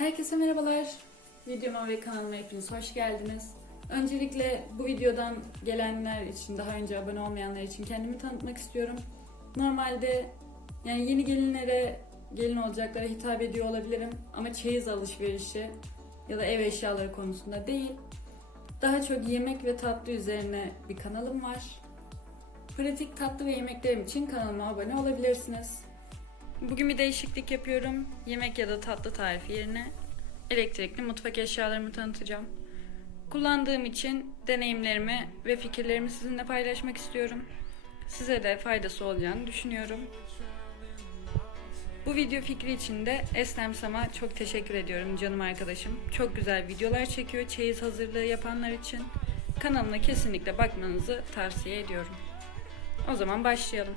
Herkese merhabalar. Videoma ve kanalıma hepiniz hoş geldiniz. Öncelikle bu videodan gelenler için, daha önce abone olmayanlar için kendimi tanıtmak istiyorum. Normalde yani yeni gelinlere, gelin olacaklara hitap ediyor olabilirim ama çeyiz alışverişi ya da ev eşyaları konusunda değil. Daha çok yemek ve tatlı üzerine bir kanalım var. Pratik tatlı ve yemeklerim için kanalıma abone olabilirsiniz. Bugün bir değişiklik yapıyorum. Yemek ya da tatlı tarifi yerine elektrikli mutfak eşyalarımı tanıtacağım. Kullandığım için deneyimlerimi ve fikirlerimi sizinle paylaşmak istiyorum. Size de faydası olacağını düşünüyorum. Bu video fikri için de Eslem Sam'a çok teşekkür ediyorum canım arkadaşım. Çok güzel videolar çekiyor çeyiz hazırlığı yapanlar için. Kanalına kesinlikle bakmanızı tavsiye ediyorum. O zaman başlayalım.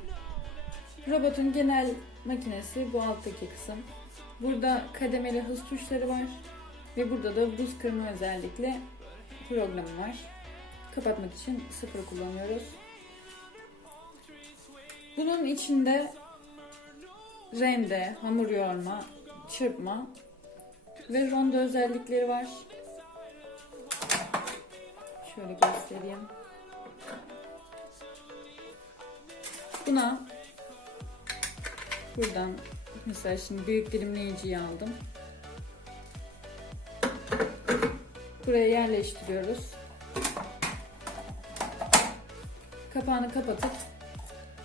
Robotun genel makinesi bu alttaki kısım. Burada kademeli hız tuşları var ve burada da buz kırma özellikle programı var. Kapatmak için sıfır kullanıyoruz. Bunun içinde rende, hamur yoğurma, çırpma ve rondo özellikleri var. Şöyle göstereyim. Buna buradan mesela şimdi büyük dilimleyiciyi aldım. Buraya yerleştiriyoruz. Kapağını kapatıp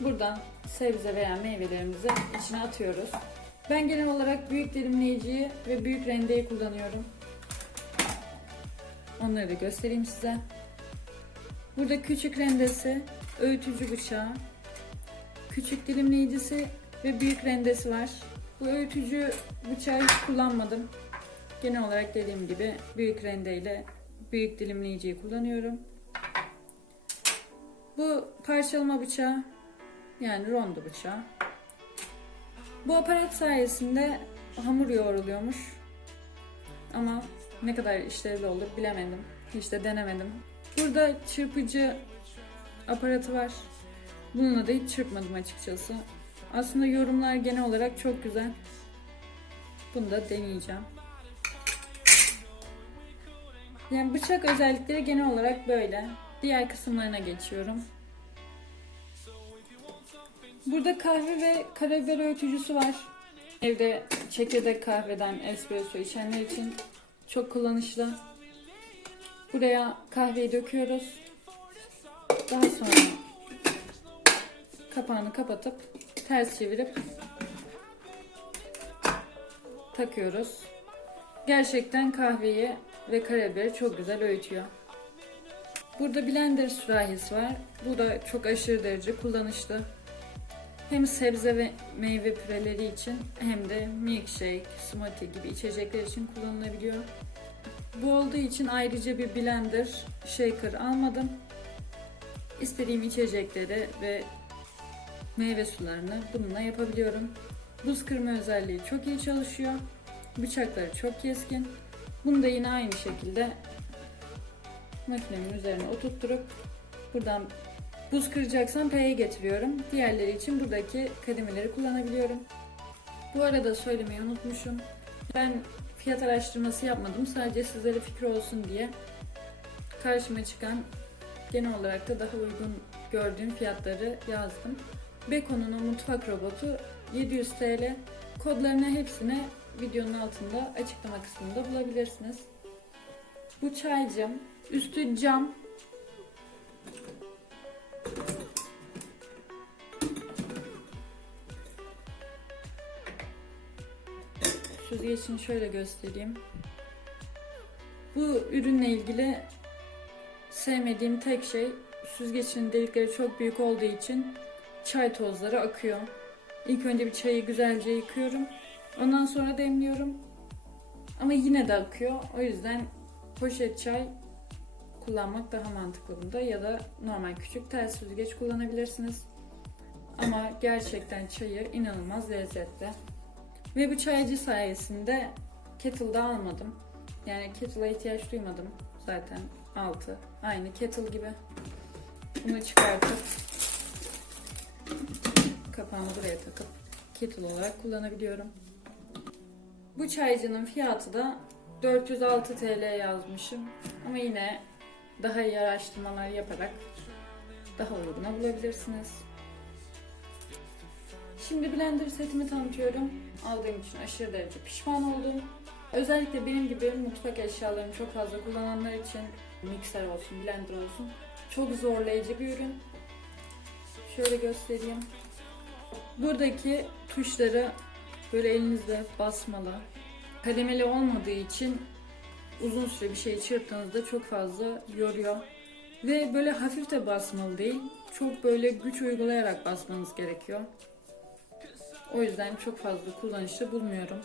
buradan sebze veya meyvelerimizi içine atıyoruz. Ben genel olarak büyük dilimleyiciyi ve büyük rendeyi kullanıyorum. Onları da göstereyim size. Burada küçük rendesi, öğütücü bıçağı, küçük dilimleyicisi ve büyük rendesi var. Bu öğütücü bıçağı hiç kullanmadım. Genel olarak dediğim gibi büyük rendeyle büyük dilimleyiciyi kullanıyorum. Bu parçalama bıçağı yani rondo bıçağı. Bu aparat sayesinde hamur yoğruluyormuş. Ama ne kadar işlevli olur bilemedim. Hiç de denemedim. Burada çırpıcı aparatı var. Bununla da hiç çırpmadım açıkçası. Aslında yorumlar genel olarak çok güzel. Bunu da deneyeceğim. Yani bıçak özellikleri genel olarak böyle. Diğer kısımlarına geçiyorum. Burada kahve ve karabiber öğütücüsü var. Evde çekirdek kahveden espresso içenler için çok kullanışlı. Buraya kahveyi döküyoruz. Daha sonra kapağını kapatıp ters çevirip takıyoruz. Gerçekten kahveyi ve karabiberi çok güzel öğütüyor. Burada blender sürahisi var. Bu da çok aşırı derece kullanışlı. Hem sebze ve meyve püreleri için hem de milkshake, smoothie gibi içecekler için kullanılabiliyor. Bu olduğu için ayrıca bir blender, shaker almadım. İstediğim içecekleri ve meyve sularını bununla yapabiliyorum. Buz kırma özelliği çok iyi çalışıyor. Bıçakları çok keskin. Bunu da yine aynı şekilde makinemin üzerine oturtturup buradan buz kıracaksam P'ye getiriyorum. Diğerleri için buradaki kademeleri kullanabiliyorum. Bu arada söylemeyi unutmuşum. Ben fiyat araştırması yapmadım. Sadece sizlere fikir olsun diye karşıma çıkan genel olarak da daha uygun gördüğüm fiyatları yazdım. Beko'nun mutfak robotu 700 TL. Kodlarını hepsini videonun altında açıklama kısmında bulabilirsiniz. Bu çaycım. Üstü cam. Süzgeçini şöyle göstereyim. Bu ürünle ilgili sevmediğim tek şey süzgecin delikleri çok büyük olduğu için çay tozları akıyor. İlk önce bir çayı güzelce yıkıyorum. Ondan sonra demliyorum. Ama yine de akıyor. O yüzden poşet çay kullanmak daha mantıklı bunda ya da normal küçük tel süzgeç kullanabilirsiniz. Ama gerçekten çayı inanılmaz lezzetli. Ve bu çaycı sayesinde kettle'da almadım. Yani kettle'a ihtiyaç duymadım zaten altı. Aynı kettle gibi. Bunu çıkartıp kapağını buraya takıp kettle olarak kullanabiliyorum. Bu çaycının fiyatı da 406 TL yazmışım. Ama yine daha iyi araştırmalar yaparak daha uyguna bulabilirsiniz. Şimdi blender setimi tanıtıyorum. Aldığım için aşırı derece pişman oldum. Özellikle benim gibi mutfak eşyalarını çok fazla kullananlar için mikser olsun, blender olsun çok zorlayıcı bir ürün. Şöyle göstereyim. Buradaki tuşları böyle elinizle basmalı. Kademeli olmadığı için uzun süre bir şey çırptığınızda çok fazla yoruyor. Ve böyle hafif de basmalı değil. Çok böyle güç uygulayarak basmanız gerekiyor. O yüzden çok fazla kullanışlı bulmuyorum.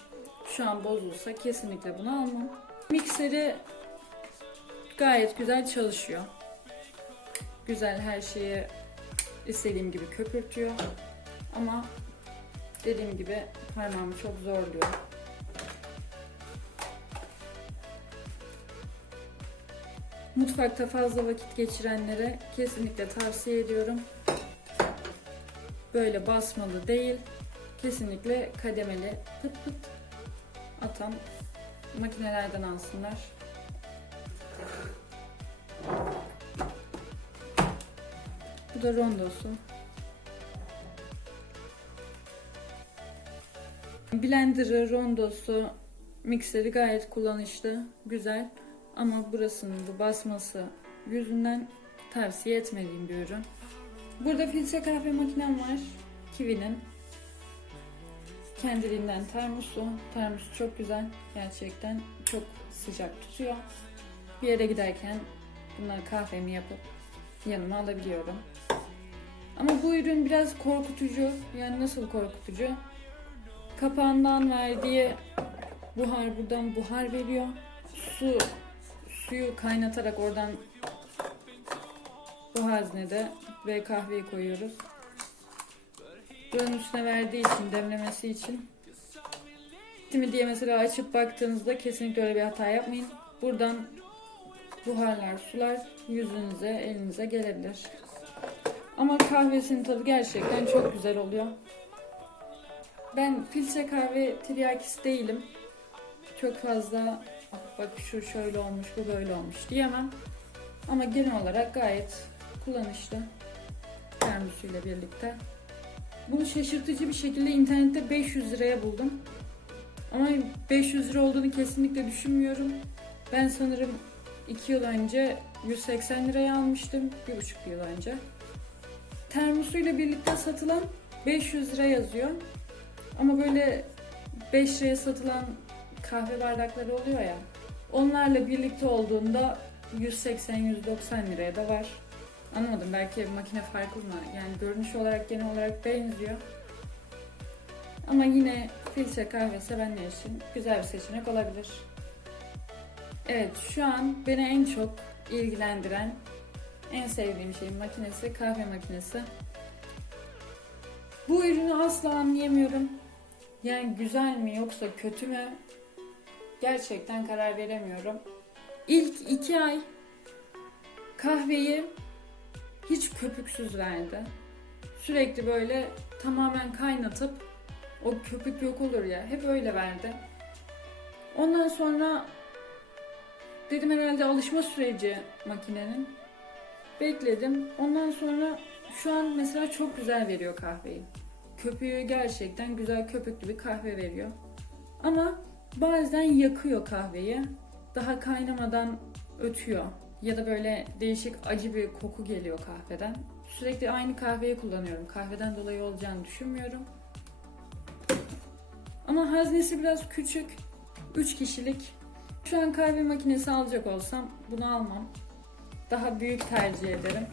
Şu an bozulsa kesinlikle bunu almam. Mikseri gayet güzel çalışıyor. Güzel her şeyi istediğim gibi köpürtüyor. Ama dediğim gibi parmağımı çok zorluyor. Mutfakta fazla vakit geçirenlere kesinlikle tavsiye ediyorum. Böyle basmalı değil, kesinlikle kademeli pıt pıt atan makinelerden alsınlar. Bu da rondosu. Blender'ı, rondosu, mikseri gayet kullanışlı, güzel. Ama burasının bu basması yüzünden tavsiye etmediğim bir ürün. Burada filtre kahve makinem var. Kiwi'nin. Kendiliğinden termosu. Termos çok güzel. Gerçekten çok sıcak tutuyor. Bir yere giderken bunlar kahvemi yapıp yanıma alabiliyorum. Ama bu ürün biraz korkutucu. Yani nasıl korkutucu? Kapağından verdiği buhar buradan buhar veriyor. Su suyu kaynatarak oradan bu haznede ve kahveyi koyuyoruz. Buranın üstüne verdiği için, demlemesi için. Bitti mi diye mesela açıp baktığınızda kesinlikle öyle bir hata yapmayın. Buradan buharlar, sular yüzünüze, elinize gelebilir. Ama kahvesinin tadı gerçekten çok güzel oluyor. Ben filtre kahve tiryakisi değilim. Çok fazla "Ah, bak şu şöyle olmuş, bu böyle olmuş diyemem. Ama genel olarak gayet kullanışlı termosuyla birlikte. Bunu şaşırtıcı bir şekilde internette 500 liraya buldum. Ama 500 lira olduğunu kesinlikle düşünmüyorum. Ben sanırım 2 yıl önce 180 liraya almıştım. 1,5 yıl önce. Termosuyla birlikte satılan 500 lira yazıyor. Ama böyle 5 liraya satılan kahve bardakları oluyor ya. Onlarla birlikte olduğunda 180-190 liraya da var. Anlamadım belki makine farklı mı? Yani görünüş olarak genel olarak benziyor. Ama yine filtre kahve sevenler için güzel bir seçenek olabilir. Evet şu an beni en çok ilgilendiren en sevdiğim şey makinesi kahve makinesi. Bu ürünü asla anlayamıyorum. Yani güzel mi yoksa kötü mü? Gerçekten karar veremiyorum. İlk iki ay kahveyi hiç köpüksüz verdi. Sürekli böyle tamamen kaynatıp o köpük yok olur ya hep öyle verdi. Ondan sonra dedim herhalde alışma süreci makinenin. Bekledim. Ondan sonra şu an mesela çok güzel veriyor kahveyi. Köpüğü gerçekten güzel köpüklü bir kahve veriyor. Ama bazen yakıyor kahveyi. Daha kaynamadan ötüyor. Ya da böyle değişik acı bir koku geliyor kahveden. Sürekli aynı kahveyi kullanıyorum. Kahveden dolayı olacağını düşünmüyorum. Ama haznesi biraz küçük. 3 kişilik. Şu an kahve makinesi alacak olsam bunu almam. Daha büyük tercih ederim.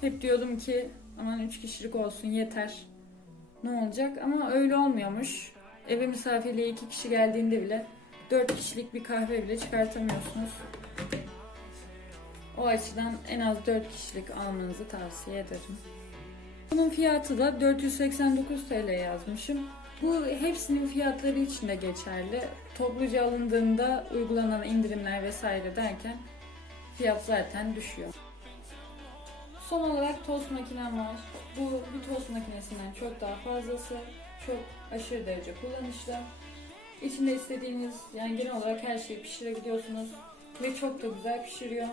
Hep diyordum ki aman 3 kişilik olsun yeter. Ne olacak? Ama öyle olmuyormuş. Eve misafirliğe 2 kişi geldiğinde bile 4 kişilik bir kahve bile çıkartamıyorsunuz. O açıdan en az 4 kişilik almanızı tavsiye ederim. Bunun fiyatı da 489 TL yazmışım. Bu hepsinin fiyatları için de geçerli. Topluca alındığında uygulanan indirimler vesaire derken fiyat zaten düşüyor. Son olarak tost makinem var. Bu bir tost makinesinden çok daha fazlası. Çok aşırı derece kullanışlı. İçinde istediğiniz yani genel olarak her şeyi pişirebiliyorsunuz. Ve çok da güzel pişiriyor.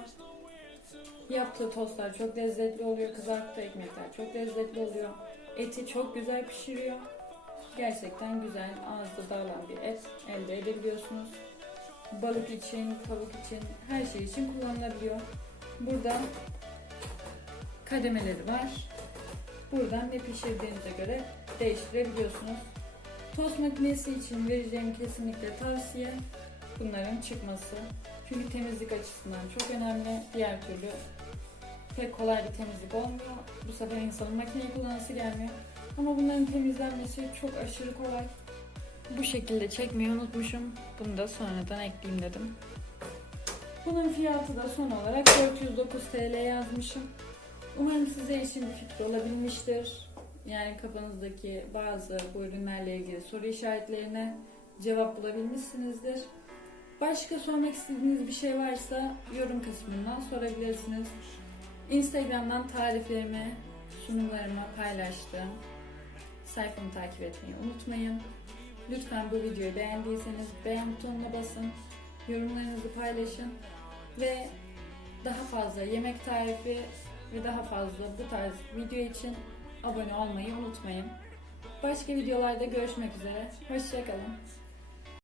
Yaptığı tostlar çok lezzetli oluyor. Kızarttığı ekmekler çok lezzetli oluyor. Eti çok güzel pişiriyor. Gerçekten güzel, ağızda dağılan bir et elde edebiliyorsunuz. Balık için, tavuk için, her şey için kullanılabiliyor. Burada kademeleri var. Buradan ne pişirdiğinize göre değiştirebiliyorsunuz. Tost makinesi için vereceğim kesinlikle tavsiye bunların çıkması. Çünkü temizlik açısından çok önemli. Diğer türlü pek kolay bir temizlik olmuyor. Bu sefer insanın makineyi kullanması gelmiyor. Ama bunların temizlenmesi çok aşırı kolay. Bu şekilde çekmeyi unutmuşum. Bunu da sonradan ekleyeyim dedim. Bunun fiyatı da son olarak 409 TL yazmışım. Umarım size için bir fikir olabilmiştir. Yani kafanızdaki bazı bu ürünlerle ilgili soru işaretlerine cevap bulabilmişsinizdir. Başka sormak istediğiniz bir şey varsa yorum kısmından sorabilirsiniz. Instagram'dan tariflerimi, sunumlarımı paylaştım. Sayfamı takip etmeyi unutmayın. Lütfen bu videoyu beğendiyseniz beğen butonuna basın. Yorumlarınızı paylaşın. Ve daha fazla yemek tarifi ve daha fazla bu tarz video için abone olmayı unutmayın. Başka videolarda görüşmek üzere. Hoşçakalın.